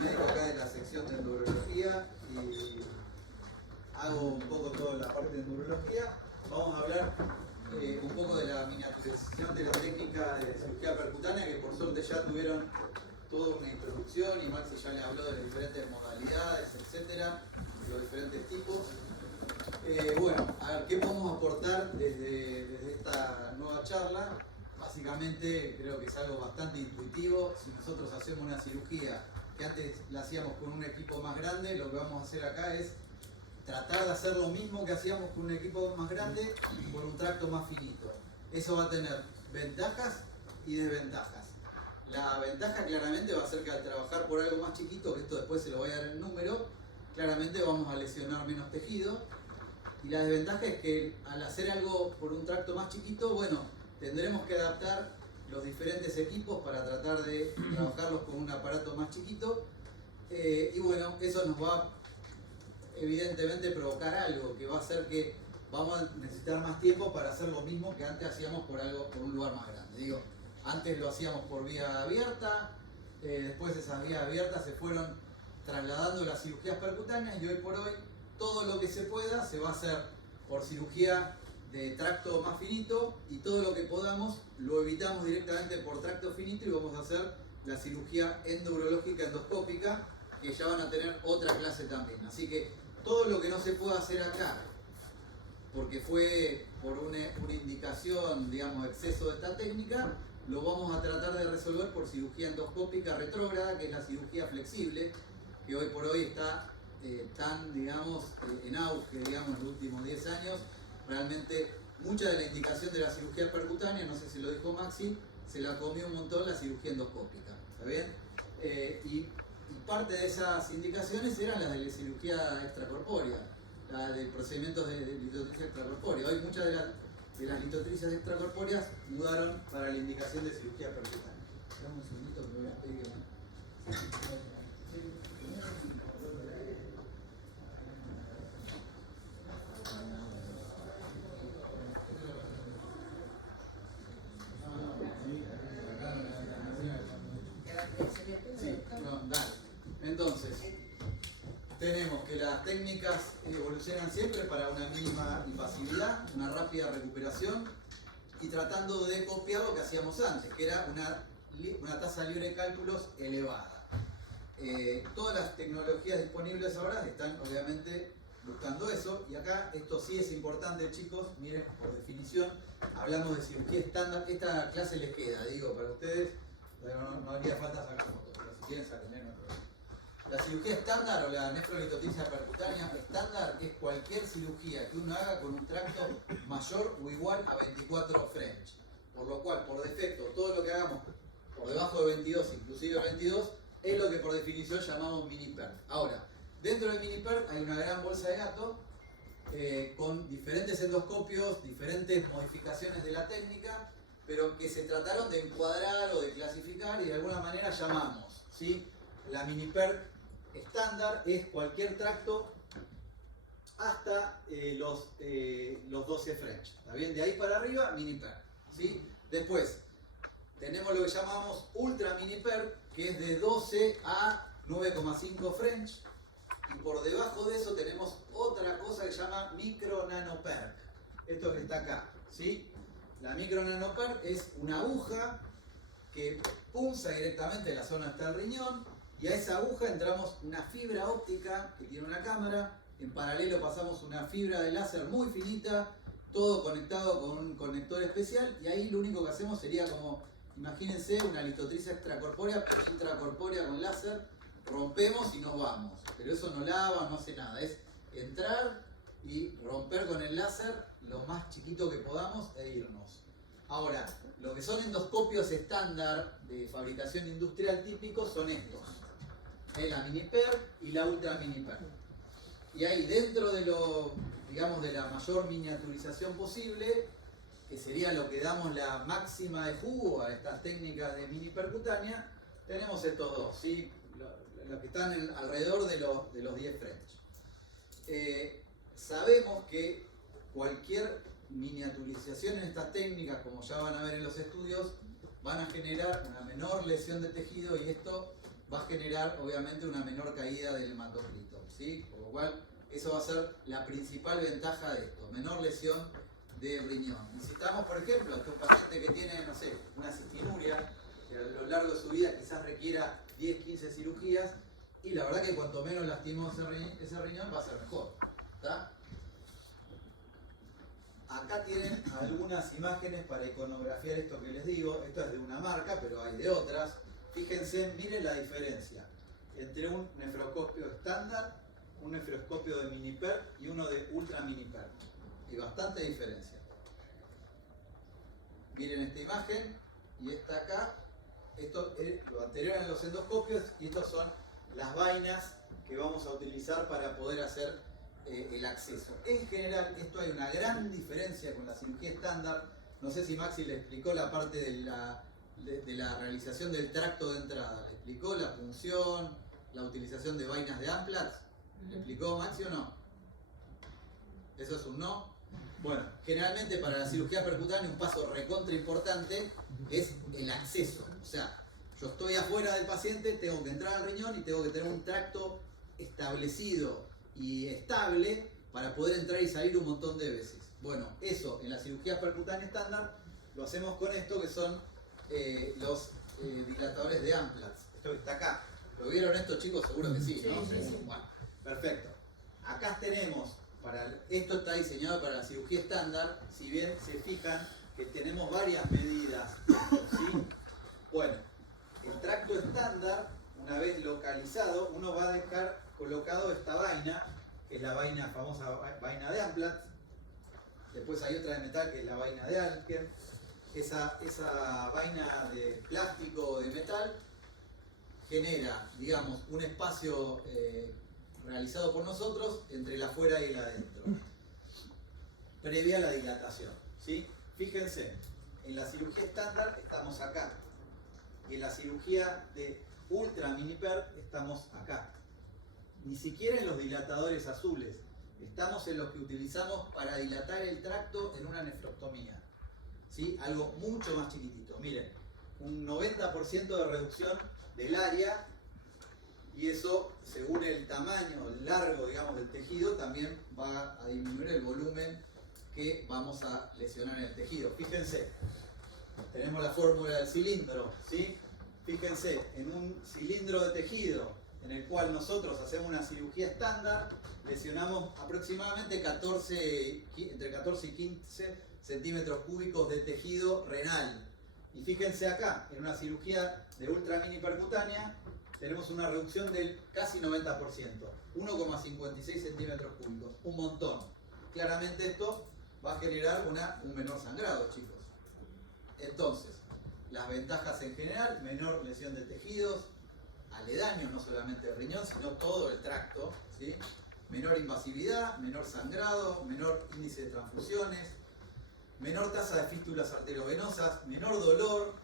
médico acá de la sección de neurología y hago un poco toda la parte de neurología. Vamos a hablar un poco de la miniaturización de la técnica de cirugía percutánea, que por suerte ya tuvieron toda una introducción y Maxi ya les habló de las diferentes modalidades, etcétera, los diferentes tipos. Bueno, a ver, ¿qué podemos aportar desde esta nueva charla? Básicamente creo que es algo bastante intuitivo. Si nosotros hacemos una cirugía que antes la hacíamos con un equipo más grande, lo que vamos a hacer acá es tratar de hacer lo mismo que hacíamos con un equipo más grande con un tracto más finito. Eso va a tener ventajas y desventajas. La ventaja claramente va a ser que al trabajar por algo más chiquito, que esto después se lo voy a dar en número, claramente vamos a lesionar menos tejido. Y la desventaja es que al hacer algo por un tracto más chiquito, bueno, tendremos que adaptar los diferentes equipos para tratar de trabajarlos con un aparato más chiquito. Y bueno, eso nos va a evidentemente provocar algo que va a hacer que vamos a necesitar más tiempo para hacer lo mismo que antes hacíamos por un lugar más grande. Digo, antes lo hacíamos por vía abierta, después esas vías abiertas se fueron trasladando a las cirugías percutáneas y hoy por hoy todo lo que se pueda se va a hacer por cirugía de tracto más finito y todo lo que podamos lo evitamos directamente por tracto finito y vamos a hacer la cirugía endourológica endoscópica, que ya van a tener otra clase también. Así que todo lo que no se pueda hacer acá porque fue por una indicación, digamos, exceso de esta técnica, lo vamos a tratar de resolver por cirugía endoscópica retrógrada, que es la cirugía flexible, que hoy por hoy está tan, digamos, en auge, digamos, en los últimos 10 años. Realmente mucha de la indicación de la cirugía percutánea, no sé si lo dijo Maxi, se la comió un montón la cirugía endoscópica, ¿está bien? Y parte de esas indicaciones eran las de la cirugía extracorpórea, la de procedimientos de litotricia extracorpórea. Hoy muchas de las litotricias extracorpóreas mudaron para la indicación de cirugía percutánea. Dame un segundito que me voy a pedir. Entonces, tenemos que las técnicas evolucionan siempre para una mínima invasividad, una rápida recuperación y tratando de copiar lo que hacíamos antes, que era una tasa libre de cálculos elevada. Todas las tecnologías disponibles ahora están obviamente buscando eso, y acá esto sí es importante, chicos. Miren, por definición hablamos de cirugía estándar. Esta clase les queda, digo, para ustedes no haría falta sacar fotos, pero si quieren sacar, no hay problema. La cirugía estándar o la nefrolitotricia percutánea estándar es cualquier cirugía que uno haga con un tracto mayor o igual a 24 French. Por lo cual, por defecto, todo lo que hagamos por debajo de 22, inclusive 22, es lo que por definición llamamos mini-PERC. Ahora, dentro del mini-PERC hay una gran bolsa de gato con diferentes endoscopios, diferentes modificaciones de la técnica, pero que se trataron de encuadrar o de clasificar y de alguna manera llamamos, ¿sí? La mini-PERC estándar es cualquier tracto hasta los 12 French. ¿Está bien? De ahí para arriba, mini-PERC, ¿sí? Después, tenemos lo que llamamos ultra mini-PERC, que es de 12 a 9,5 French. Y por debajo de eso tenemos otra cosa que se llama micro-nano-PERC. Esto que está acá, ¿sí? La micro-nano-PERC es una aguja que punza directamente en la zona donde está el riñón, y a esa aguja entramos una fibra óptica que tiene una cámara, en paralelo pasamos una fibra de láser muy finita, todo conectado con un conector especial, y ahí lo único que hacemos sería como, imagínense, una litotricia extracorpórea, intracorpórea con láser, rompemos y nos vamos, pero eso no lava, no hace nada, es entrar y romper con el láser lo más chiquito que podamos e irnos. Ahora, lo que son endoscopios estándar de fabricación industrial típicos son estos. La mini-PERC y la ultra mini-PERC. Y ahí dentro de de la mayor miniaturización posible, que sería lo que damos la máxima de jugo a estas técnicas de mini percutánea, tenemos estos dos, ¿sí? Los que están alrededor de los 10 French. Sabemos que cualquier miniaturización en estas técnicas, como ya van a ver en los estudios, van a generar una menor lesión de tejido, y esto va a generar obviamente una menor caída del hematocrito, ¿sí? Por lo cual eso va a ser la principal ventaja de esto, menor lesión del riñón. Necesitamos, por ejemplo, que un paciente que tiene, no sé, una cistinuria, que a lo largo de su vida quizás requiera 10, 15 cirugías, y la verdad que cuanto menos lastimoso ese riñón va a ser mejor, ¿está? Acá tienen algunas imágenes para iconografiar esto que les digo. Esto es de una marca, pero hay de otras. Fíjense, miren la diferencia entre un nefroscopio estándar, un nefroscopio de mini-PERC y uno de ultra mini-PERC. Y bastante diferencia. Miren esta imagen y esta acá. Esto es lo anterior en los endoscopios y estas son las vainas que vamos a utilizar para poder hacer el acceso. En general, esto hay una gran diferencia con la cirugía estándar. No sé si Maxi le explicó la parte de la realización del tracto de entrada. ¿Le explicó la punción, la utilización de vainas de Amplatz? ¿Le explicó Maxi o no? ¿Eso es un no? Bueno, generalmente para la cirugía percutánea un paso recontra importante es el acceso. O sea, yo estoy afuera del paciente, tengo que entrar al riñón y tengo que tener un tracto establecido y estable para poder entrar y salir un montón de veces. Bueno, eso en la cirugía percutánea estándar lo hacemos con esto que son los dilatadores de Amplatz. Esto que está acá. ¿Lo vieron esto, chicos? Seguro que sí, ¿no? Sí. Bueno, perfecto. Acá tenemos, esto está diseñado para la cirugía estándar, si bien se fijan que tenemos varias medidas, ¿sí? Bueno, el tracto estándar, una vez localizado, uno va a dejar colocado esta vaina, que es la vaina, famosa vaina de Amplatz. Después hay otra de metal que es la vaina de Alken. Esa vaina de plástico o de metal genera, digamos, un espacio realizado por nosotros entre el afuera y el adentro, previa a la dilatación, ¿sí? Fíjense, en la cirugía estándar estamos acá y en la cirugía de ultra mini PERC estamos acá. Ni siquiera en los dilatadores azules, estamos en los que utilizamos para dilatar el tracto en una nefrostomía, ¿sí? Algo mucho más chiquitito. Miren, un 90% de reducción del área, y eso, según el tamaño, el largo, digamos, del tejido, también va a disminuir el volumen que vamos a lesionar en el tejido. Fíjense, tenemos la fórmula del cilindro, ¿sí? Fíjense, en un cilindro de tejido en el cual nosotros hacemos una cirugía estándar, lesionamos aproximadamente entre 14 y 15 centímetros cúbicos de tejido renal. Y fíjense acá, en una cirugía de ultra mini percutánea, tenemos una reducción del casi 90%, 1,56 centímetros cúbicos, un montón. Claramente esto va a generar un menor sangrado, chicos. Entonces, las ventajas en general, menor lesión de tejidos, aledaños, no solamente el riñón, sino todo el tracto, ¿sí? Menor invasividad, menor sangrado, menor índice de transfusiones, menor tasa de fístulas arteriovenosas, menor dolor,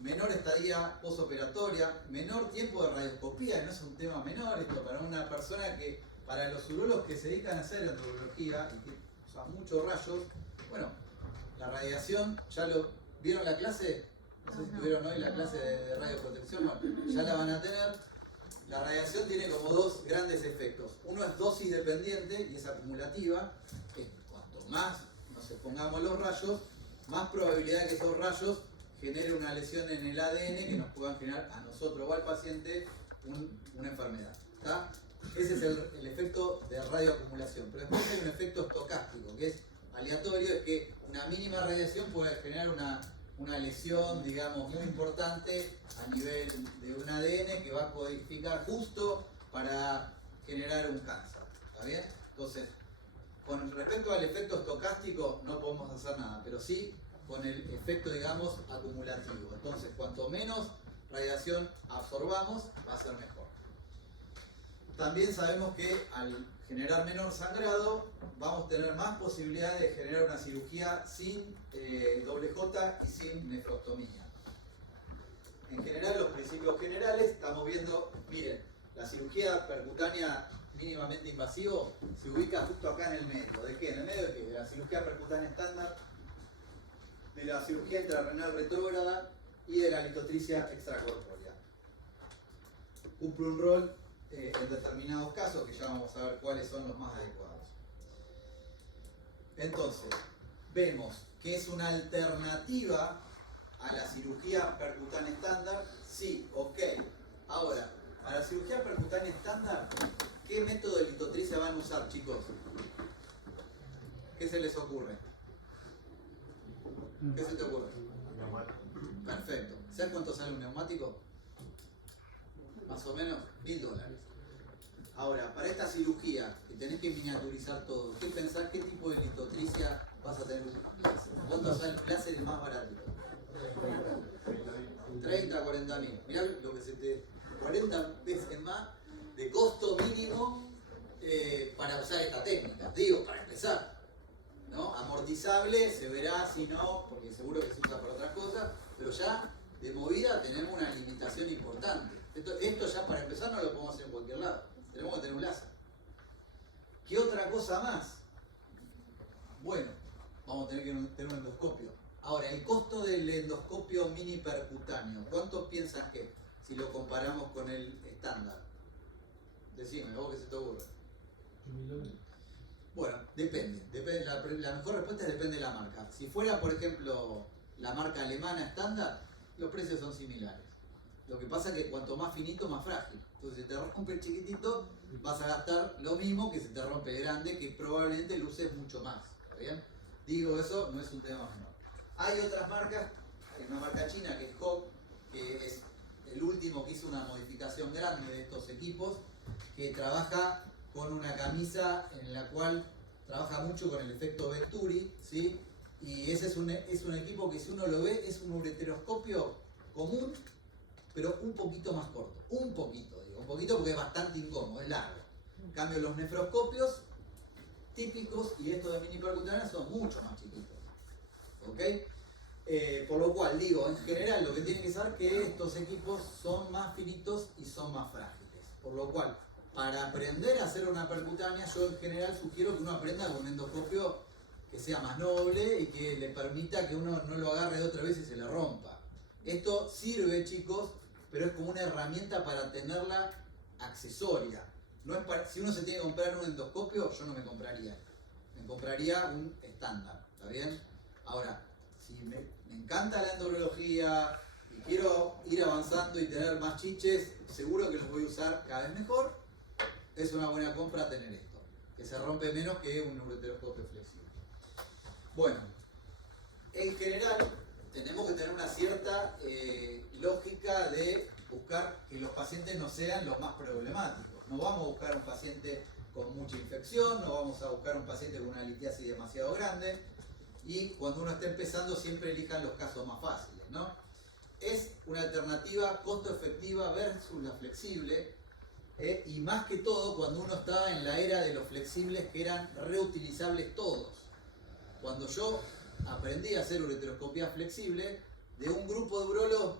menor estadía postoperatoria, menor tiempo de radioscopía, no es un tema menor esto para una persona que, para los urólogos que se dedican a hacer andrología y que usan muchos rayos, bueno, la radiación, ¿ya lo vieron la clase? No sé si tuvieron hoy la clase de radioprotección, bueno, ya la van a tener. La radiación tiene como dos grandes efectos. Uno es dosis dependiente y es acumulativa, que cuanto más nos expongamos los rayos, más probabilidad de que esos rayos generen una lesión en el ADN que nos puedan generar a nosotros o al paciente una enfermedad, ¿está? Ese es el efecto de radioacumulación. Pero después hay un efecto estocástico, que es aleatorio, es que una mínima radiación puede generar una lesión, digamos, muy importante a nivel de un ADN que va a codificar justo para generar un cáncer, ¿está bien? Entonces, con respecto al efecto estocástico no podemos hacer nada, pero sí con el efecto, digamos, acumulativo. Entonces, cuanto menos radiación absorbamos, va a ser mejor. También sabemos que al generar menor sangrado, vamos a tener más posibilidades de generar una cirugía sin doble J y sin nefrostomía. En general, los principios generales, estamos viendo, miren, la cirugía percutánea mínimamente invasivo se ubica justo acá en el medio. ¿De qué? ¿En el medio de qué? De la cirugía percutánea estándar, de la cirugía intrarrenal retrógrada y de la litotricia extracorpórea. cumple un rol en determinados casos, que ya vamos a ver cuáles son los más adecuados. Entonces, vemos que es una alternativa a la cirugía percutánea estándar. Sí, ok. Ahora, para la cirugía percutánea estándar, ¿qué método de litotricia van a usar, chicos? ¿Qué se les ocurre? ¿Qué se te ocurre? Perfecto. ¿Sabes cuánto sale un neumático? Más o menos $1000. Ahora, para esta cirugía, que tenés que miniaturizar todo, ¿qué pensás? ¿Qué tipo de litotricia vas a tener? ¿Cuánto sale el láser el más barato? 30 a 40 mil. Mirá lo que se te... 40 veces más de costo mínimo para usar esta técnica. Digo, para empezar, ¿no? Amortizable, se verá si no, porque seguro que se usa para otras cosas, pero ya de movida tenemos una limitación importante. Esto ya para empezar no lo podemos hacer en cualquier lado. Tenemos que tener un láser. ¿Qué otra cosa más? Bueno, vamos a tener que tener un endoscopio. Ahora, el costo del endoscopio mini percutáneo, ¿cuánto piensan que si lo comparamos con el estándar? Decime, ¿vos qué se te ocurre? Bueno, depende. La mejor respuesta es depende de la marca. Si fuera, por ejemplo, la marca alemana estándar, los precios son similares. Lo que pasa es que cuanto más finito, más frágil. Entonces, si te rompe el chiquitito, vas a gastar lo mismo que si te rompe el grande, que probablemente lo uses mucho más. ¿Está bien? Digo, eso no es un tema menor. Hay otras marcas, hay una marca china que es Hawk, que es el último que hizo una modificación grande de estos equipos, que trabaja con una camisa en la cual trabaja mucho con el efecto Venturi, ¿sí? Y ese es un equipo que si uno lo ve es un ureteroscopio común, pero un poquito más corto. Un poquito porque es bastante incómodo, es largo. En cambio los nefroscopios típicos y estos de mini percutánea son mucho más chiquitos. ¿Ok? Por lo cual digo, en general lo que tienen que saber es que estos equipos son más finitos y son más frágiles. Por lo cual, para aprender a hacer una percutánea, yo en general sugiero que uno aprenda con un endoscopio que sea más noble y que le permita que uno no lo agarre de otra vez y se le rompa. Esto sirve, chicos, pero es como una herramienta para tenerla accesoria. No es si uno se tiene que comprar un endoscopio, yo no me compraría. Me compraría un estándar, ¿está bien? Ahora, si me encanta la endurología y quiero ir avanzando y tener más chiches, seguro que los voy a usar cada vez mejor. Es una buena compra tener esto, que se rompe menos que un ureteroscopio flexible. Bueno, en general tenemos que tener una cierta lógica de buscar que los pacientes no sean los más problemáticos. No vamos a buscar un paciente con mucha infección, no vamos a buscar un paciente con una litiasis demasiado grande, y cuando uno está empezando siempre elijan los casos más fáciles, ¿no? Es una alternativa costo efectiva versus la flexible, y más que todo cuando uno estaba en la era de los flexibles que eran reutilizables todos. Cuando yo aprendí a hacer ureteroscopía flexible, de un grupo de urólogos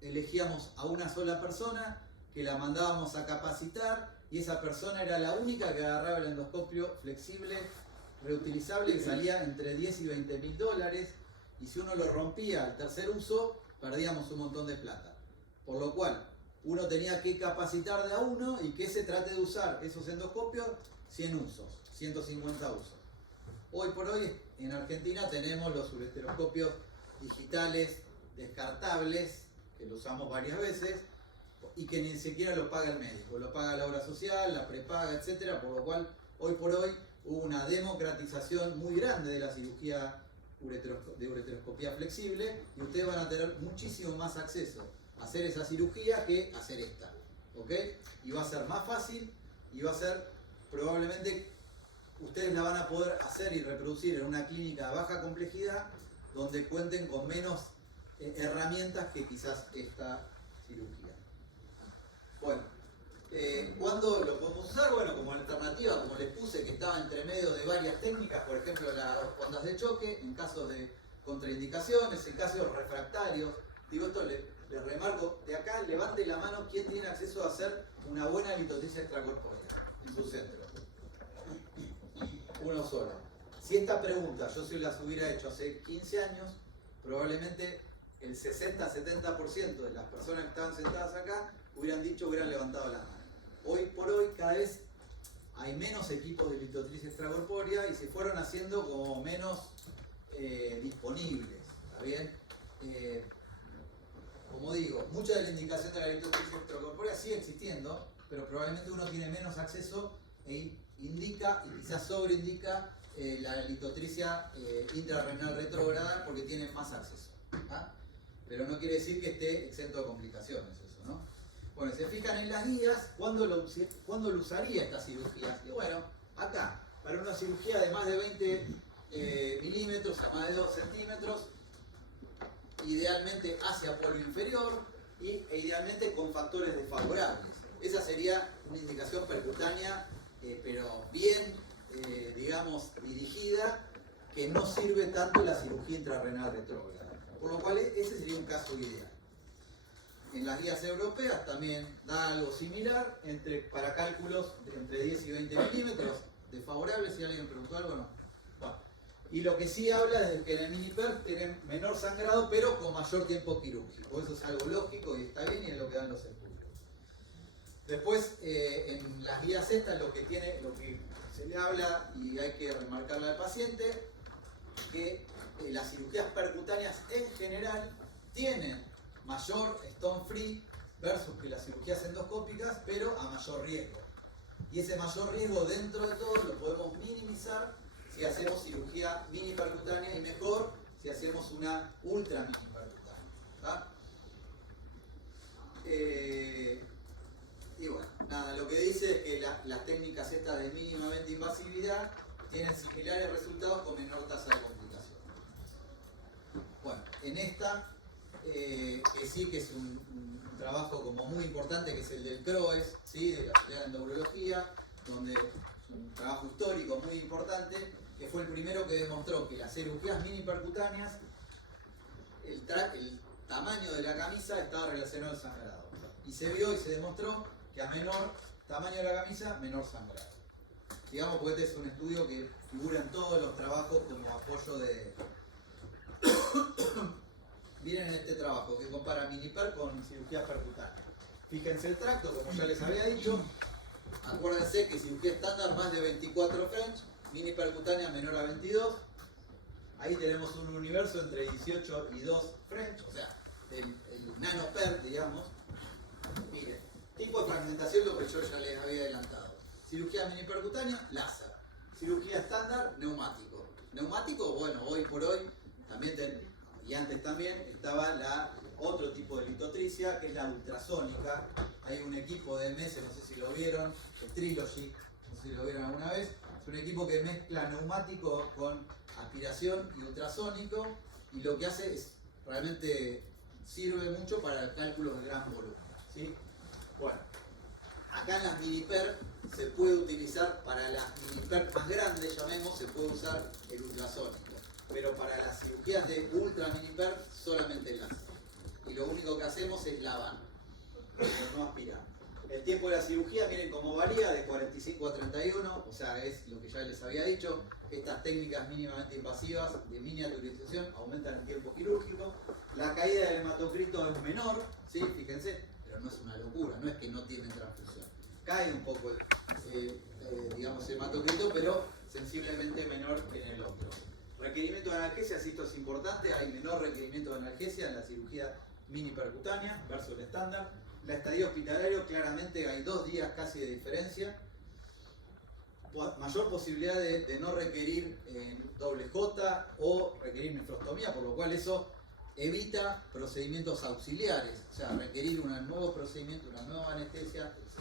elegíamos a una sola persona que la mandábamos a capacitar, y esa persona era la única que agarraba el endoscopio flexible reutilizable, que salía entre 10 y 20 mil dólares, y si uno lo rompía al tercer uso, perdíamos un montón de plata. Por lo cual, uno tenía que capacitar de a uno y que se trate de usar esos endoscopios 100 usos, 150 usos. Hoy por hoy, en Argentina tenemos los ureteroscopios digitales descartables, que lo usamos varias veces, y que ni siquiera lo paga el médico, lo paga la obra social, la prepaga, etc. Por lo cual, hoy por hoy, hubo una democratización muy grande de la cirugía de ureteroscopía flexible, y ustedes van a tener muchísimo más acceso a hacer esa cirugía que hacer esta, ¿ok? Y va a ser más fácil, y va a ser probablemente, ustedes la van a poder hacer y reproducir en una clínica de baja complejidad, donde cuenten con menos herramientas que quizás esta cirugía. Bueno, ¿cuándo lo podemos usar? Bueno, como alternativa, como les puse, que estaba entre medio de varias técnicas, por ejemplo las ondas de choque, en casos de contraindicaciones, en casos refractarios. Digo, esto les remarco, de acá levante la mano quien tiene acceso a hacer una buena litotricia extracorpórea en su centro. Uno solo. Si esta pregunta yo se las hubiera hecho hace 15 años, probablemente el 60-70% de las personas que estaban sentadas acá hubieran dicho, hubieran levantado la mano. Hoy por hoy cada vez hay menos equipos de litotripsia extracorpórea y se fueron haciendo como menos disponibles, ¿está bien? Como digo, mucha de la indicación de la litotripsia extracorpórea sigue existiendo, pero probablemente uno tiene menos acceso e indica y quizás sobreindica la litotripsia intrarrenal retrógrada porque tiene más acceso, ¿tá? Pero no quiere decir que esté exento de complicaciones eso, ¿no? Bueno, si se fijan en las guías, ¿cuándo lo usaría esta cirugía? Y bueno, acá, para una cirugía de más de 20 milímetros a más de 2 centímetros, idealmente hacia polo inferior e idealmente con factores desfavorables. Esa sería una indicación percutánea, pero bien, digamos, dirigida, que no sirve tanto la cirugía intrarrenal retrógrada. Por lo cual ese sería un caso ideal. En las guías europeas también da algo similar, para cálculos entre 10 y 20 milímetros, desfavorables. Si alguien preguntó algo, no. Bueno. Y lo que sí habla es que en el mini-PERC tienen menor sangrado, pero con mayor tiempo quirúrgico. Eso es algo lógico y está bien, y es lo que dan los estudios. Después, en las guías estas, lo que se le habla, y hay que remarcarle al paciente, que las cirugías percutáneas en general tienen mayor stone free versus que las cirugías endoscópicas, pero a mayor riesgo. Y ese mayor riesgo dentro de todo lo podemos minimizar si hacemos cirugía mini percutánea, y mejor si hacemos una ultra mini percutánea, ¿tá? Y bueno, nada, lo que dice es que las técnicas estas de mínimamente invasividad tienen similares resultados con menor tasa de complicación. Bueno, en esta, que sí que es un trabajo como muy importante, que es el del CROES, ¿sí? De la Sociedad de Endourología, donde es un trabajo histórico muy importante, que fue el primero que demostró que las cirugías mini percutáneas, el tamaño de la camisa estaba relacionado al sangrado. Y se vio y se demostró que a menor tamaño de la camisa, menor sangrado. Digamos, porque este es un estudio que figura en todos los trabajos como apoyo de... Miren en este trabajo que compara mini-per con cirugía percutánea. Fíjense el tracto, como ya les había dicho. Acuérdense que cirugía estándar más de 24 French, mini percutánea menor a 22. Ahí tenemos un universo entre 18 y 2 French, o sea, el nano-per, digamos. Miren, tipo de fragmentación, lo que yo ya les había adelantado. Cirugía mini percutánea, láser. Cirugía estándar, neumático. Neumático, bueno, hoy por hoy también y antes también estaba otro tipo de litotripsia, que es la ultrasónica. Hay un equipo de MS, no sé si lo vieron, el Trilogy, no sé si lo vieron alguna vez. Es un equipo que mezcla neumático con aspiración y ultrasónico, y lo que hace es realmente sirve mucho para cálculos de gran volumen, ¿sí? Bueno, acá en las mini-per se puede utilizar, para las mini-per más grandes, llamemos, se puede usar el ultrasónico. Pero para las cirugías de ultra mini-per, solamente el láser. Y lo único que hacemos es lavar, pero no aspirar. El tiempo de la cirugía, miren cómo varía, de 45 a 31, o sea, es lo que ya les había dicho. Estas técnicas mínimamente invasivas de miniaturización aumentan el tiempo quirúrgico. La caída del hematocrito es menor, ¿sí? Fíjense, pero no es una locura, no es que no tienen transfusión. Cae un poco digamos, el hematocrito, pero sensiblemente menor que en el otro. Requerimiento de analgesia, si esto es importante, hay menor requerimiento de analgesia en la cirugía mini percutánea versus el estándar. La estadía hospitalaria, claramente hay 2 días casi de diferencia. Mayor posibilidad de no requerir doble J o requerir nefrostomía, por lo cual eso evita procedimientos auxiliares, o sea, requerir un nuevo procedimiento, una nueva anestesia, etc.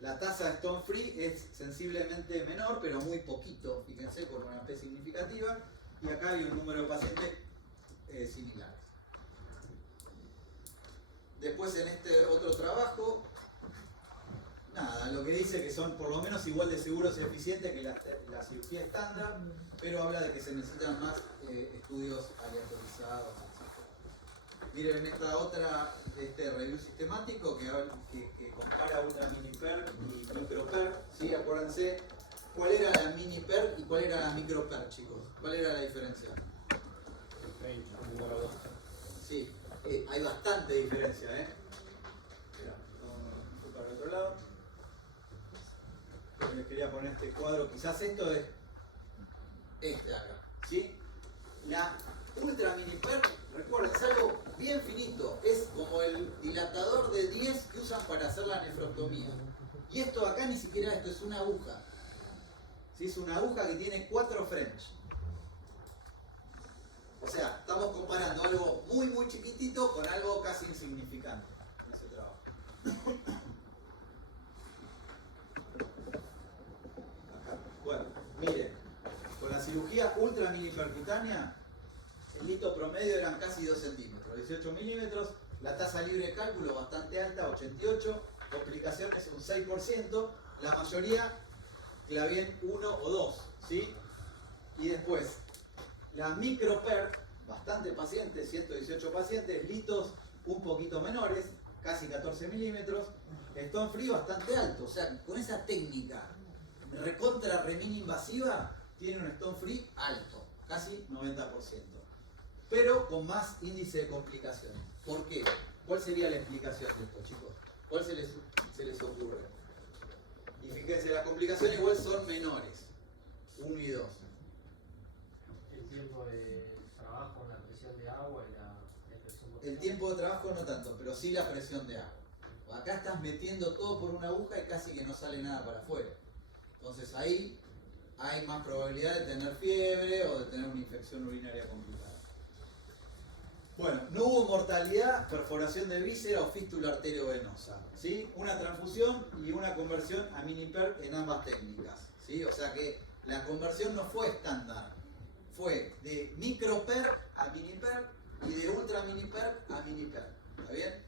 La tasa de stone free es sensiblemente menor, pero muy poquito, fíjense, con una P significativa, y acá hay un número de pacientes similares. Después, en este otro trabajo, nada, lo que dice que son por lo menos igual de seguros y eficientes que la cirugía estándar, pero habla de que se necesitan más estudios aleatorizados, etc. Miren en esta otra, este review sistemático que compara ultra mini-per y micro-per, ¿sí? Acuérdense, ¿cuál era la mini-per y cuál era la micro-per, chicos? ¿Cuál era la diferencia? Sí, hay bastante diferencia, ¿eh? en este cuadro, quizás esto es este acá, ¿sí? La ultra mini PERC, recuerden, es algo bien finito, es como el dilatador de 10 que usan para hacer la nefrostomía. Y esto acá ni siquiera esto es una aguja. ¿Sí? Es una aguja que tiene 4 French. O sea, estamos comparando algo muy muy chiquitito con algo casi insignificante en ese trabajo. Acá. Bueno, miren, con la cirugía ultra mini percutánea, el lito promedio eran casi 2 centímetros, 18 milímetros, la tasa libre de cálculo bastante alta, 88, complicaciones un 6%, la mayoría clavien 1 o 2, ¿sí? Y después, la micro PERC, bastante pacientes, 118 pacientes, litos un poquito menores, casi 14 milímetros, stone free bastante alto, o sea, con esa técnica recontra remini invasiva, tiene un stone free alto, casi 90%, pero con más índice de complicaciones. ¿Por qué? ¿Cuál sería la explicación de esto, chicos? ¿Cuál se les ocurre? Y fíjense, las complicaciones igual son menores, 1 y 2. El tiempo de trabajo, la presión de agua y la presión corporal. El tiempo de trabajo no tanto, pero sí la presión de agua. Acá estás metiendo todo por una aguja y casi que no sale nada para afuera. Entonces ahí hay más probabilidad de tener fiebre o de tener una infección urinaria complicada. Bueno, no hubo mortalidad, perforación de víscera o fístula arteriovenosa, ¿sí? Una transfusión y una conversión a mini PERC en ambas técnicas, ¿sí? O sea que la conversión no fue estándar, fue de micro PERC a mini PERC y de ultra mini PERC a mini PERC, ¿está bien?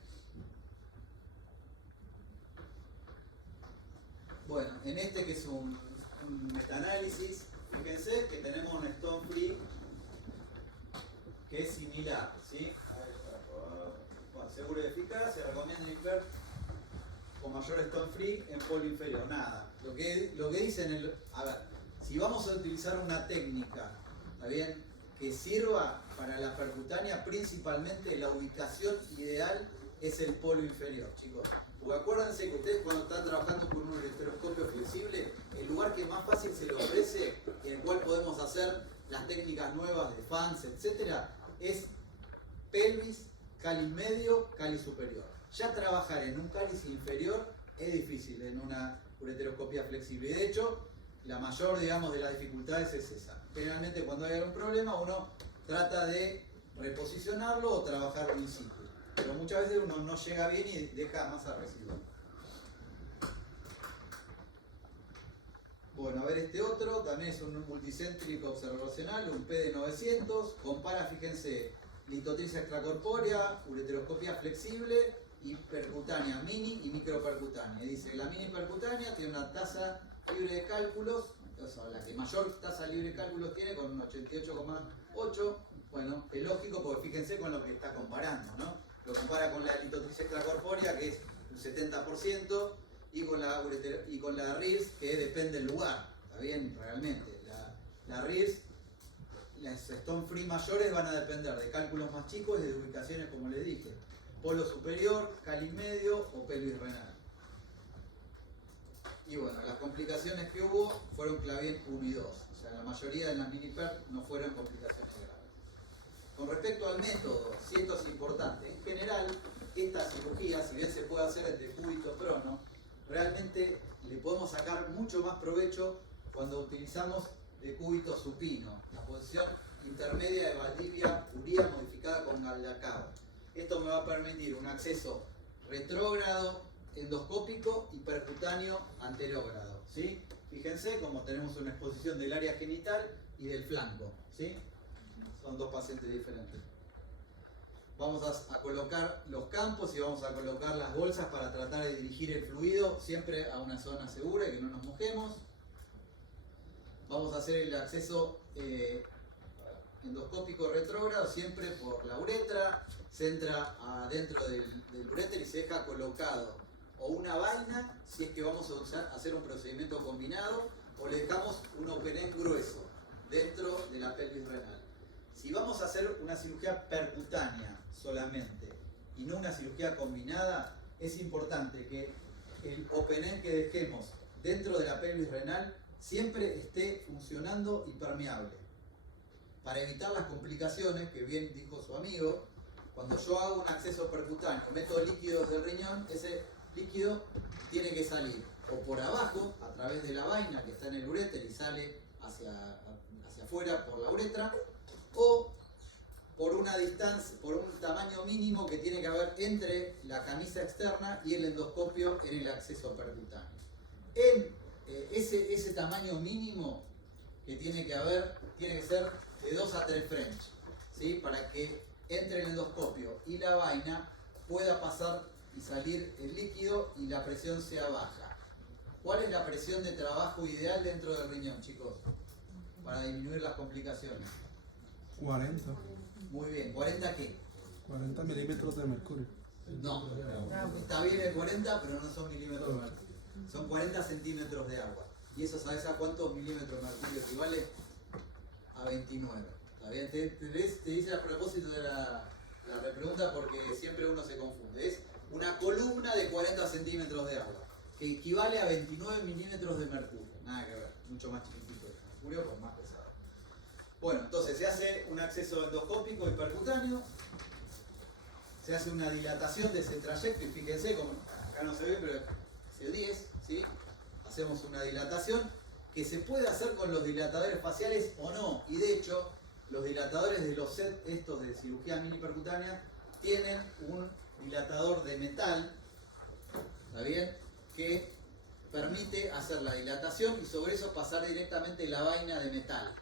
Bueno, en este que es un metaanálisis, fíjense que tenemos un stone free que es similar, ¿sí? Bueno, seguro y eficaz, se recomienda IPERC con mayor stone free en polo inferior, nada. Lo que dicen, a ver, si vamos a utilizar una técnica, ¿está bien?, que sirva para la percutánea, principalmente la ubicación ideal es el polo inferior, chicos. Porque acuérdense que ustedes cuando están trabajando con un ureteroscopio flexible, el lugar que más fácil se le ofrece, en el cual podemos hacer las técnicas nuevas de fans, etcétera, es pelvis, cáliz medio, cáliz superior. Ya trabajar en un cáliz inferior es difícil en una ureteroscopia flexible. De hecho, la mayor, digamos, de las dificultades es esa. Generalmente cuando hay algún problema uno trata de reposicionarlo o trabajar in situ. Pero muchas veces uno no llega bien y deja masa residual. Bueno, a ver este otro, también es un multicéntrico observacional, un PD900, compara, fíjense, litotriz extracorpórea, ureteroscopia flexible y percutánea mini y micropercutánea. Y dice, la mini percutánea tiene una tasa libre de cálculos, o sea, la que mayor tasa libre de cálculos tiene con un 88,8. Bueno, es lógico porque fíjense con lo que está comparando, ¿no? Lo compara con la litotriz extracorpórea, que es un 70%, y con la RIRS, que depende del lugar, ¿está bien? Realmente, la RIRS, las stone free mayores van a depender de cálculos más chicos y de ubicaciones, como les dije, polo superior, cáliz medio o pelvis renal. Y bueno, las complicaciones que hubo fueron Clavien 1 y 2, o sea, la mayoría de las mini PERC no fueron complicaciones graves. Con respecto al método, si esto es importante, en general, esta cirugía, si bien se puede hacer en decúbito prono, realmente le podemos sacar mucho más provecho cuando utilizamos decúbito supino, la posición intermedia de Valdivia Uría modificada con Galdacao. Esto me va a permitir un acceso retrógrado, endoscópico y percutáneo anterógrado, ¿sí? Fíjense como tenemos una exposición del área genital y del flanco, ¿sí? Son dos pacientes diferentes. Vamos a colocar los campos y vamos a colocar las bolsas para tratar de dirigir el fluido siempre a una zona segura y que no nos mojemos. Vamos a hacer el acceso endoscópico retrógrado siempre por la uretra. Se entra adentro del uréter y se deja colocado o una vaina si es que vamos a hacer un procedimiento combinado, o le dejamos un open end grueso dentro de la pelvis renal. Si vamos a hacer una cirugía percutánea solamente y no una cirugía combinada, es importante que el open end que dejemos dentro de la pelvis renal siempre esté funcionando y permeable. Para evitar las complicaciones, que bien dijo su amigo, cuando yo hago un acceso percutáneo, meto líquidos del riñón, ese líquido tiene que salir o por abajo, a través de la vaina que está en el uréter y sale hacia afuera por la uretra, o por una distancia, por un tamaño mínimo que tiene que haber entre la camisa externa y el endoscopio en el acceso percutáneo. Ese tamaño mínimo que tiene que haber, tiene que ser de 2 a 3 French, ¿sí? Para que entre el endoscopio y la vaina pueda pasar y salir el líquido y la presión sea baja. ¿Cuál es la presión de trabajo ideal dentro del riñón, chicos? Para disminuir las complicaciones. 40. Muy bien, ¿40 qué? 40 milímetros de mercurio. No, está bien el 40, pero no son milímetros de mercurio. Son 40 centímetros de agua. ¿Y eso sabes a cuántos milímetros de mercurio equivale? A 29. ¿Está bien? Te hice a propósito de la repregunta porque siempre uno se confunde. Es una columna de 40 centímetros de agua, que equivale a 29 milímetros de mercurio. Nada que ver, mucho más chiquitito el mercurio, pues más pesado. Bueno, entonces se hace un acceso endoscópico y percutáneo, se hace una dilatación de ese trayecto y fíjense, como acá no se ve, pero es 10, ¿sí? Hacemos una dilatación que se puede hacer con los dilatadores faciales o no, y de hecho los dilatadores de los sets estos de cirugía mini percutánea tienen un dilatador de metal, ¿está bien? Que permite hacer la dilatación y sobre eso pasar directamente la vaina de metal.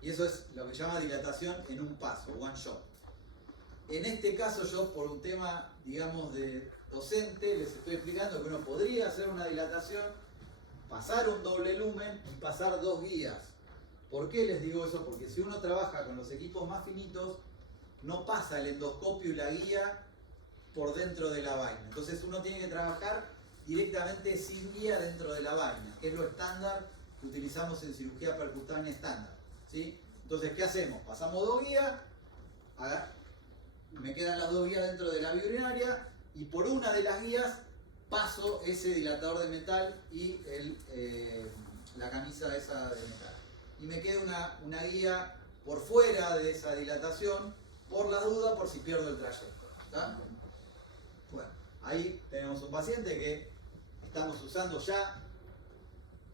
Y eso es lo que se llama dilatación en un paso, one shot. En este caso yo, por un tema, digamos, de docente, les estoy explicando que uno podría hacer una dilatación, pasar un doble lumen y pasar 2 guías. ¿Por qué les digo eso? Porque si uno trabaja con los equipos más finitos, no pasa el endoscopio y la guía por dentro de la vaina. Entonces uno tiene que trabajar directamente sin guía dentro de la vaina, que es lo estándar que utilizamos en cirugía percutánea estándar, ¿sí? Entonces, ¿qué hacemos? Pasamos 2 guías, me quedan las 2 guías dentro de la vía urinaria y por una de las guías paso ese dilatador de metal y la camisa esa de metal. Y me queda una guía por fuera de esa dilatación, por la duda, por si pierdo el trayecto. ¿Está? Bueno, ahí tenemos un paciente que estamos usando ya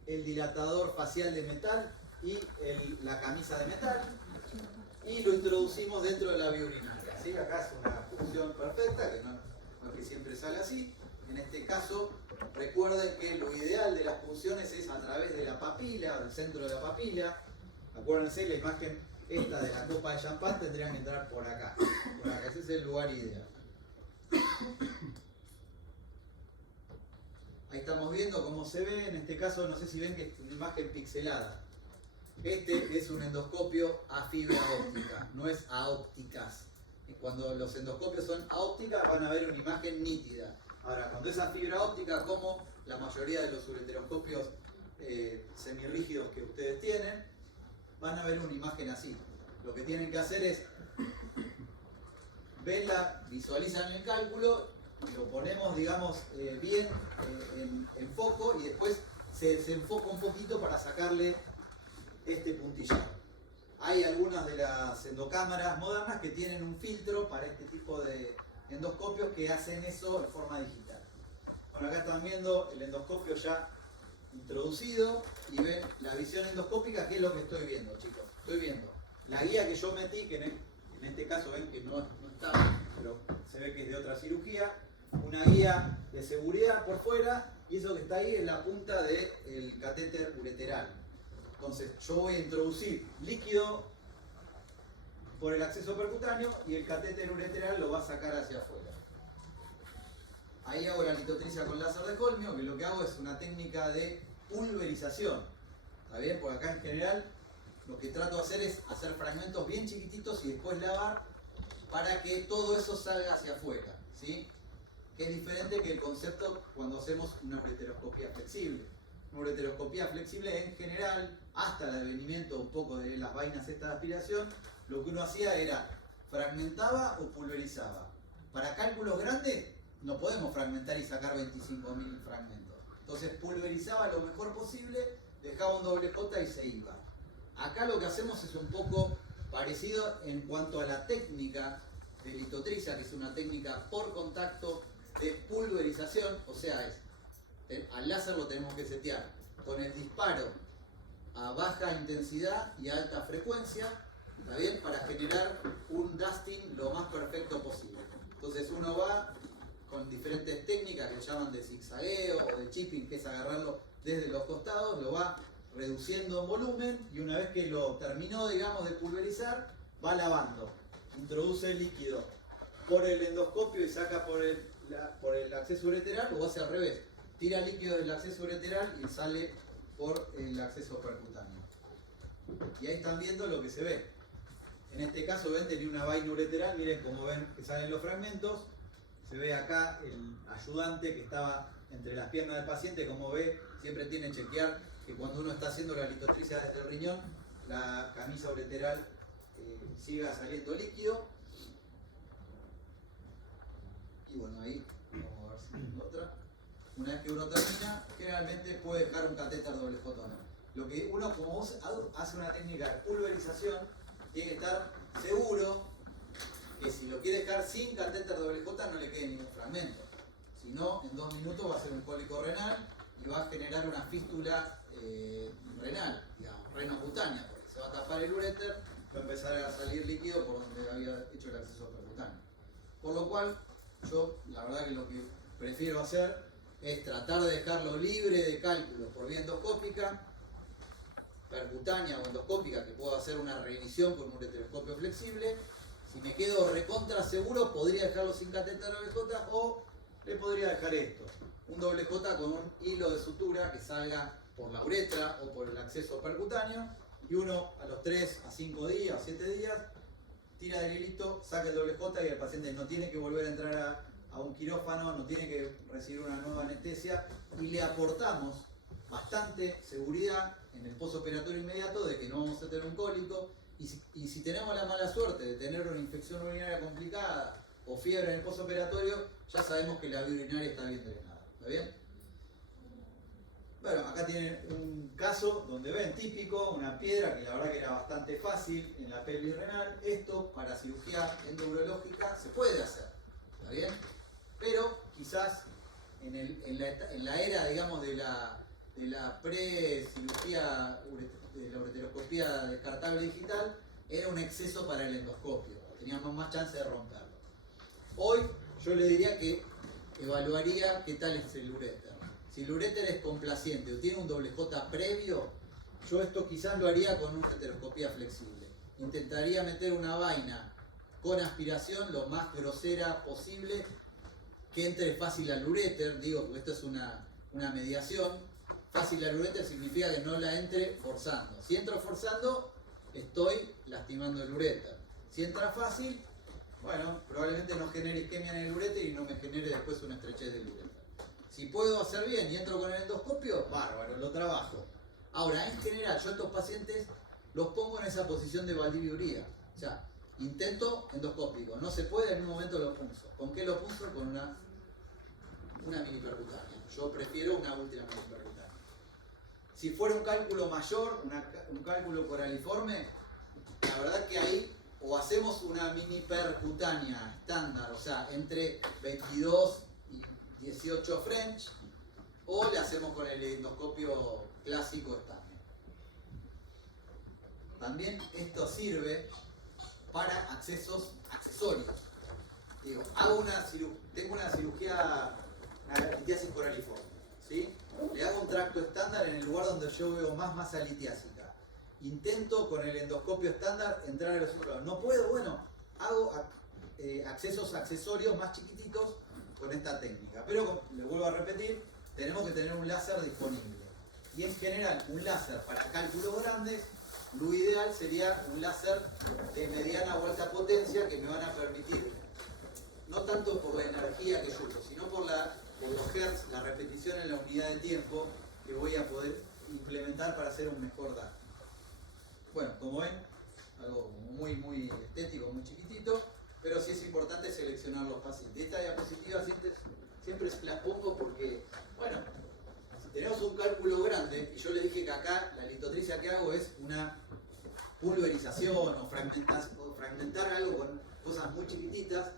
el dilatador facial de metal y la camisa de metal y lo introducimos dentro de la vía urinaria. ¿Sí? Acá es una función perfecta, que no es que siempre sale así. En este caso, recuerden que lo ideal de las punciones es a través de la papila, del centro de la papila. Acuérdense, la imagen esta de la copa de champán tendrían que entrar por acá. Por acá, ese es el lugar ideal. Ahí estamos viendo cómo se ve, en este caso no sé si ven que es una imagen pixelada. Este es un endoscopio a fibra óptica, no es a ópticas. Cuando los endoscopios son a óptica van a ver una imagen nítida. Ahora, cuando es a fibra óptica, como la mayoría de los ureteroscopios semirrígidos que ustedes tienen, van a ver una imagen así. Lo que tienen que hacer es verla, visualizan el cálculo, lo ponemos, digamos, bien en foco y después se enfoca un poquito para sacarle este puntillado. Hay algunas de las endocámaras modernas que tienen un filtro para este tipo de endoscopios que hacen eso de forma digital. Bueno, acá están viendo el endoscopio ya introducido y ven la visión endoscópica, que es lo que estoy viendo, chicos. Estoy viendo la guía que yo metí, que en este caso ven que no está, pero se ve que es de otra cirugía, una guía de seguridad por fuera y eso que está ahí es la punta del catéter ureteral. Entonces yo voy a introducir líquido por el acceso percutáneo y el catéter ureteral lo va a sacar hacia afuera. Ahí hago la litotricia con láser de Holmio, que lo que hago es una técnica de pulverización. ¿Está bien? Porque acá en general lo que trato de hacer es hacer fragmentos bien chiquititos y después lavar para que todo eso salga hacia afuera, ¿sí? Que es diferente que el concepto cuando hacemos una ureteroscopía flexible. Una ureteroscopía flexible en general, hasta el advenimiento un poco de las vainas estas de aspiración, lo que uno hacía era fragmentaba o pulverizaba. Para cálculos grandes no podemos fragmentar y sacar 25.000 fragmentos. Entonces pulverizaba lo mejor posible dejaba un doble J y se iba. Acá lo que hacemos es un poco parecido en cuanto a la técnica de litotricia, que es una técnica por contacto de pulverización, o sea, al láser lo tenemos que setear con el disparo a baja intensidad y alta frecuencia, ¿está bien? Para generar un dusting lo más perfecto posible. Entonces uno va con diferentes técnicas que llaman de zigzagueo o de chipping, que es agarrarlo desde los costados, lo va reduciendo en volumen y una vez que lo terminó, digamos, de pulverizar, va lavando. Introduce el líquido por el endoscopio y saca por el acceso ureteral, o hace al revés. Tira líquido del acceso ureteral y sale por el acceso percutáneo. Y ahí están viendo lo que se ve. En este caso ven, tenía una vaina ureteral, miren cómo ven que salen los fragmentos. Se ve acá el ayudante que estaba entre las piernas del paciente, como ve, siempre tienen que chequear que cuando uno está haciendo la litotricia desde el riñón, la camisa ureteral siga saliendo líquido. Y bueno, ahí vamos a ver si otra. Una vez que uno termina, generalmente puede dejar un catéter doble J o no. Lo que uno, como hace una técnica de pulverización, tiene que estar seguro que si lo quiere dejar sin catéter doble J no le quede ningún fragmento. Si no, en 2 minutos va a ser un cólico renal y va a generar una fístula renal, digamos, renocutánea, porque se va a tapar el uréter, va a empezar a salir líquido por donde había hecho el acceso percutáneo. Por lo cual, yo la verdad que lo que prefiero hacer es tratar de dejarlo libre de cálculos por vía endoscópica, percutánea o endoscópica, que puedo hacer una revisión con un ureteroscopio flexible. Si me quedo recontra seguro, podría dejarlo sin catéter doble J o le podría dejar esto, un doble J con un hilo de sutura que salga por la uretra o por el acceso percutáneo, y uno a los 3 a 5 días, 7 días, tira del hilito, saca el doble J y el paciente no tiene que volver a entrar a un quirófano, no tiene que recibir una nueva anestesia, y le aportamos bastante seguridad en el postoperatorio inmediato de que no vamos a tener un cólico, y si tenemos la mala suerte de tener una infección urinaria complicada o fiebre en el postoperatorio, ya sabemos que la vía urinaria está bien drenada. ¿Está bien? Bueno, acá tienen un caso donde ven típico, una piedra que la verdad que era bastante fácil en la pelvis renal. Esto para cirugía endourológica se puede hacer, ¿está bien? Pero quizás en la era, digamos, de la pre-cirugía, de la ureteroscopía descartable digital, era un exceso para el endoscopio, teníamos más chance de romperlo. Hoy yo le diría que evaluaría qué tal es el uréter. Si el uréter es complaciente o tiene un doble J previo, yo esto quizás lo haría con una ureteroscopía flexible. Intentaría meter una vaina con aspiración lo más grosera posible, que entre fácil al uréter, digo, porque esto es una mediación. Fácil al uréter significa que no la entre forzando. Si entro forzando, estoy lastimando el uréter. Si entra fácil, bueno, probablemente no genere isquemia en el uréter y no me genere después una estrechez del uréter. Si puedo hacer bien y entro con el endoscopio, bárbaro, lo trabajo. Ahora, en general, yo a estos pacientes los pongo en esa posición de valdiviuría. O sea, intento endoscópico. No se puede, en un momento lo punzo. ¿Con qué lo punzo? Con una mini percutánea. Yo prefiero una última mini percutánea. Si fuera un cálculo mayor, un cálculo coraliforme, la verdad que ahí o hacemos una mini percutánea estándar, o sea, entre 22 y 18 French, o le hacemos con el endoscopio clásico estándar. También esto sirve para accesos accesorios. Digo, tengo una cirugía, una litiasis coraliforme, ¿sí? Le hago un tracto estándar en el lugar donde yo veo más masa litiásica. Intento con el endoscopio estándar entrar a los otros lados. No puedo, bueno, hago accesos accesorios más chiquititos con esta técnica. Pero, le vuelvo a repetir, tenemos que tener un láser disponible. Y en general, un láser para cálculos grandes, lo ideal sería un láser de mediana o alta potencia que me van a permitir, no tanto por la energía que yo uso, sino por los hertz, la repetición en la unidad de tiempo que voy a poder implementar para hacer un mejor dato. Bueno, como ven, algo muy estético, muy chiquitito, pero sí es importante seleccionar los pacientes. Esta diapositiva siempre se las pongo porque, bueno, tenemos un cálculo grande, y yo le dije que acá la litotricia que hago es una pulverización o fragmentar algo con cosas muy chiquititas.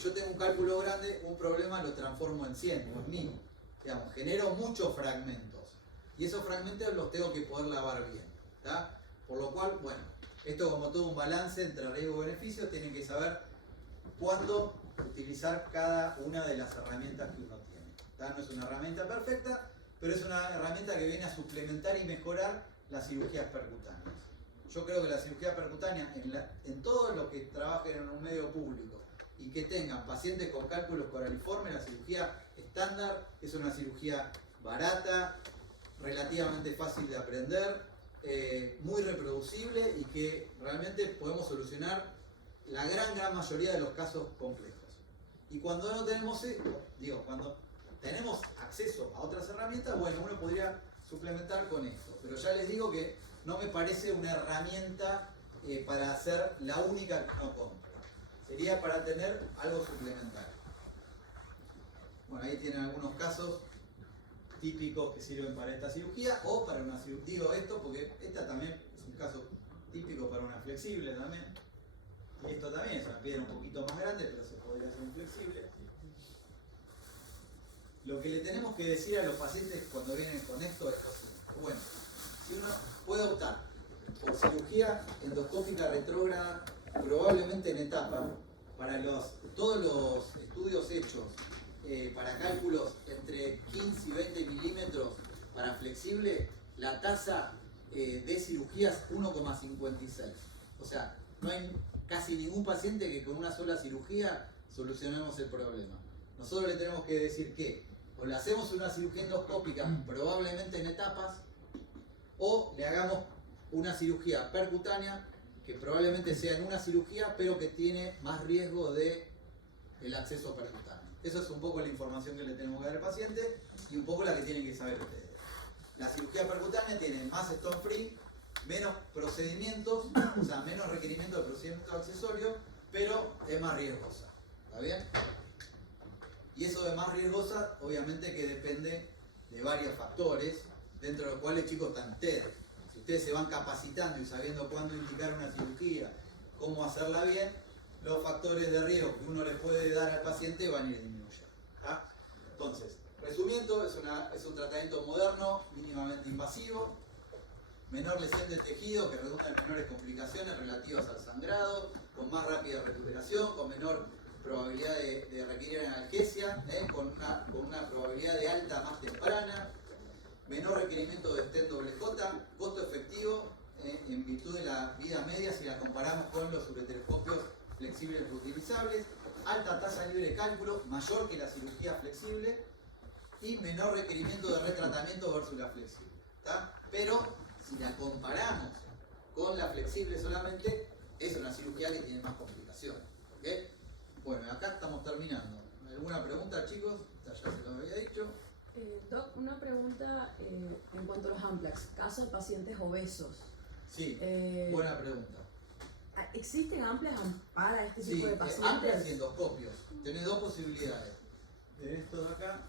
Yo tengo un cálculo grande, un problema lo transformo en 100 o en 1000. Digamos, genero muchos fragmentos. Y esos fragmentos los tengo que poder lavar bien. ¿Tá? Por lo cual, bueno, esto como todo un balance entre riesgo y beneficio, tienen que saber cuándo utilizar cada una de las herramientas que uno tiene. ¿Tá? No es una herramienta perfecta, pero es una herramienta que viene a suplementar y mejorar las cirugías percutáneas. Yo creo que la cirugía percutánea, en todos los que trabajen en un medio público y que tengan pacientes con cálculos coraliformes, la cirugía estándar es una cirugía barata, relativamente fácil de aprender, muy reproducible y que realmente podemos solucionar la gran mayoría de los casos complejos. Y cuando no tenemos esto, cuando tenemos acceso a otras herramientas, bueno, uno podría suplementar con esto. Pero ya les digo que no me parece una herramienta para hacer la única que uno compra. Sería para tener algo suplementario. Bueno, ahí tienen algunos casos típicos que sirven para esta cirugía o para una cirugía. Digo esto porque esta también es un caso típico para una flexible también. Y esto también es una piedra un poquito más grande, pero se podría hacer inflexible. Lo que le tenemos que decir a los pacientes cuando vienen con esto es lo siguiente. Bueno, si uno puede optar por cirugía endoscópica retrógrada, probablemente en etapa, para todos los estudios hechos para cálculos entre 15 y 20 milímetros para flexible, la tasa de cirugía es 1,56. O sea, no hay casi ningún paciente que con una sola cirugía solucionemos el problema. Nosotros le tenemos que decir que o le hacemos una cirugía endoscópica, probablemente en etapas, o le hagamos una cirugía percutánea, que probablemente sea en una cirugía, pero que tiene más riesgo de el acceso percutáneo. Eso es un poco la información que le tenemos que dar al paciente y un poco la que tienen que saber ustedes. La cirugía percutánea tiene más stone free, menos procedimientos, o sea, menos requerimiento de procedimientos accesorios, pero es más riesgosa. ¿Está bien? Y eso de más riesgosa, obviamente que depende de varios factores, dentro de los cuales, chicos, están ustedes. Si ustedes se van capacitando y sabiendo cuándo indicar una cirugía, cómo hacerla bien, los factores de riesgo que uno le puede dar al paciente van a ir disminuyendo. ¿Tá? Entonces, resumiendo, es un tratamiento moderno, mínimamente invasivo, menor lesión del tejido que redunda en menores complicaciones relativas al sangrado, con más rápida recuperación, con menor probabilidad de requerir analgesia, con una probabilidad de alta más temprana, menor requerimiento de stent doble J, costo efectivo en virtud de la vida media si la comparamos con los ureteroscopios flexibles reutilizables, alta tasa libre de cálculo, mayor que la cirugía flexible y menor requerimiento de retratamiento versus la flexible. ¿Tá? Pero si la comparamos con la flexible solamente, es una cirugía que tiene más complicaciones. ¿Okay? Bueno, acá estamos terminando. ¿Alguna pregunta, chicos? Ya se lo había dicho. Doc, una pregunta en cuanto a los Amplax, caso de pacientes obesos. Sí, buena pregunta. ¿Existen Amplax para este Sí, tipo de pacientes? Amplax y endoscopios. Tenés dos posibilidades. Tenés esto de acá.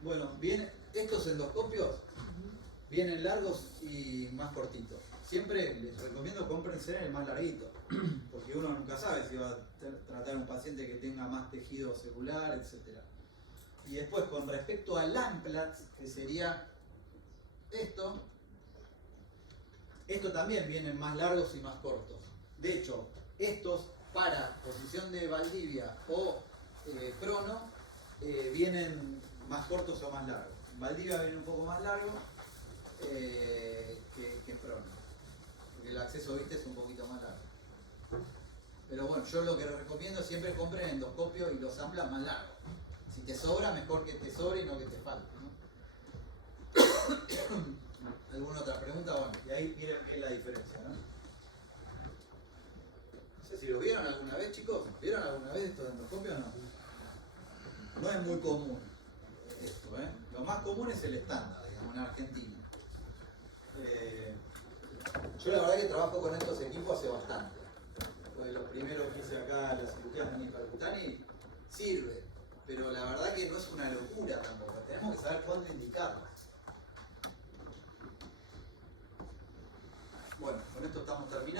Bueno, estos endoscopios vienen largos y más cortitos. Siempre les recomiendo cómprense el más larguito, porque uno nunca sabe si va a tratar a un paciente que tenga más tejido celular, etc. Y después, con respecto al Amplax, que sería esto también vienen más largos y más cortos. De hecho, estos para posición de Valdivia o prono vienen más cortos o más largos. Valdivia viene un poco más largo que prono, porque el acceso, viste, es un poquito más largo. Pero bueno, yo lo que recomiendo es siempre compren endoscopio y los Amplax más largos. Si te sobra, mejor que te sobre y no que te falte, ¿no? ¿Alguna otra pregunta? Bueno, y ahí miren qué es la diferencia, ¿no? No sé si lo vieron alguna vez, chicos. ¿Vieron alguna vez esto de endoscopio o no? No es muy común esto, ¿eh? Lo más común es el estándar, digamos, en Argentina. Yo la verdad que trabajo con estos equipos hace bastante. Pues los primeros que hice acá, la cirugía mini percutánea, sirve. Pero la verdad que que no es una locura tampoco, tenemos que saber cuándo indicarlo. Bueno, con esto estamos terminando.